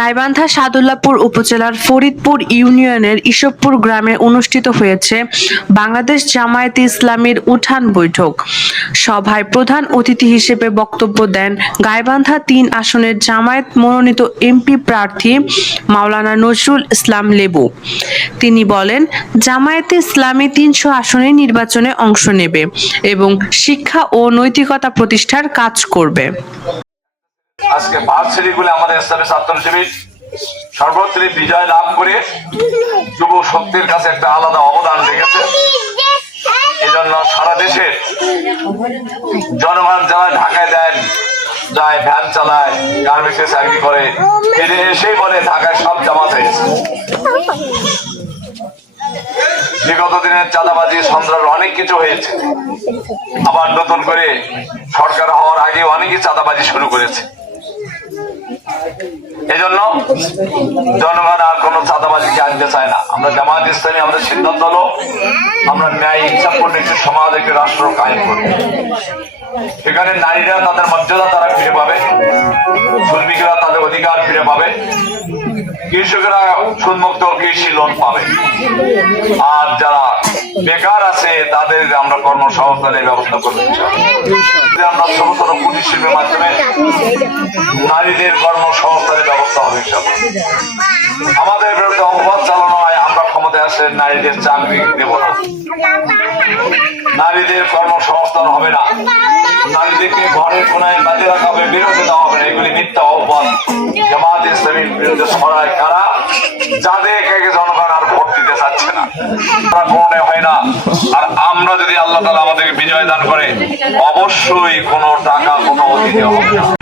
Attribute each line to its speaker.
Speaker 1: গাইবান্ধা সাদুল্লাপুর উপজেলার ফরিদপুর ইউনিয়নের ইসবপুর গ্রামে অনুষ্ঠিত হয়েছে বাংলাদেশ জামায়াতে ইসলামীর উঠান বৈঠক। সভায় প্রধান অতিথি হিসেবে বক্তব্য দেন গাইবান্ধা তিন আসনের জামায়াত মনোনীত এমপি প্রার্থী মাওলানা নজরুল ইসলাম লেবু। তিনি বলেন, জামায়াতে ইসলামী তিনশো আসনে নির্বাচনে অংশ নেবে এবং শিক্ষা ও নৈতিকতা প্রতিষ্ঠার কাজ করবে।
Speaker 2: আজকে ভার্সিটিগুলো আমাদের ইসলামী ছাত্র শিবির সর্বত্রই বিজয় লাভ করে যুব শক্তির কাছে একটা আলাদা অবদান রেখেছে। এজন্য সারা দেশের জনগণ যারা ঢাকায় দেন, যায়, ভ্যান চালায়, গার্মেন্টসে চাকরি করে ফিরে এসেই বলে ঢাকায় সব জামাত। হয়েছে বিগত দিনের চাঁদাবাজি, সন্ত্রাস অনেক কিছু হয়েছে। আবার নতুন করে সরকার হওয়ার আগে অনেকেই চাঁদাবাজি শুরু করেছে। জনগণ আর চাঁদাবাজিকে আনতে চায় না। আমরা জামাত ইসলামী আমাদের সিদ্ধান্ত হলো আমরা ন্যায় ইচ্ছাপূর্ণ একটি সমাজ, একটি রাষ্ট্র কায়েম করব। সেখানে নারীরা তাদের মর্যাদা তারা ফিরে পাবে, শ্রমিকরা তাদের অধিকার ফিরে পাবে, কৃষকেরা সুদমুক্ত কৃষি লোন পাবে। আর যারা বেকার আছে, তাদের আমরা কর্মসংস্থানের ব্যবস্থা করতে চাই আমরা ছোট ছোট শিল্পের মাধ্যমে নারীদের কর্মসংস্থানের ব্যবস্থা হবে। আমাদের বিরুদ্ধে অপবাদ চালানো হয়, আমরা ক্ষমতায় আসলে নারীদের চাকরি দেব না নারীদের কর্মসংস্থান হবে না। নারীদেরকে ঘরের কোনায় বাজে রাখা হবে বিরোধী দেওয়া হবে না। এগুলি মিথ্যা অপবাদ। জামাত ইসলামীর বিরুদ্ধে ছড়ায় কারা? যাদেরকে জনগণ আর ভোট দিতে চাচ্ছে না। তারা কোনোটাই হয় না। আর আমরা যদি আল্লাহ তালা আমাদেরকে বিজয় দান করে, অবশ্যই কোনো টাকা কোনো অতিথি হবে না।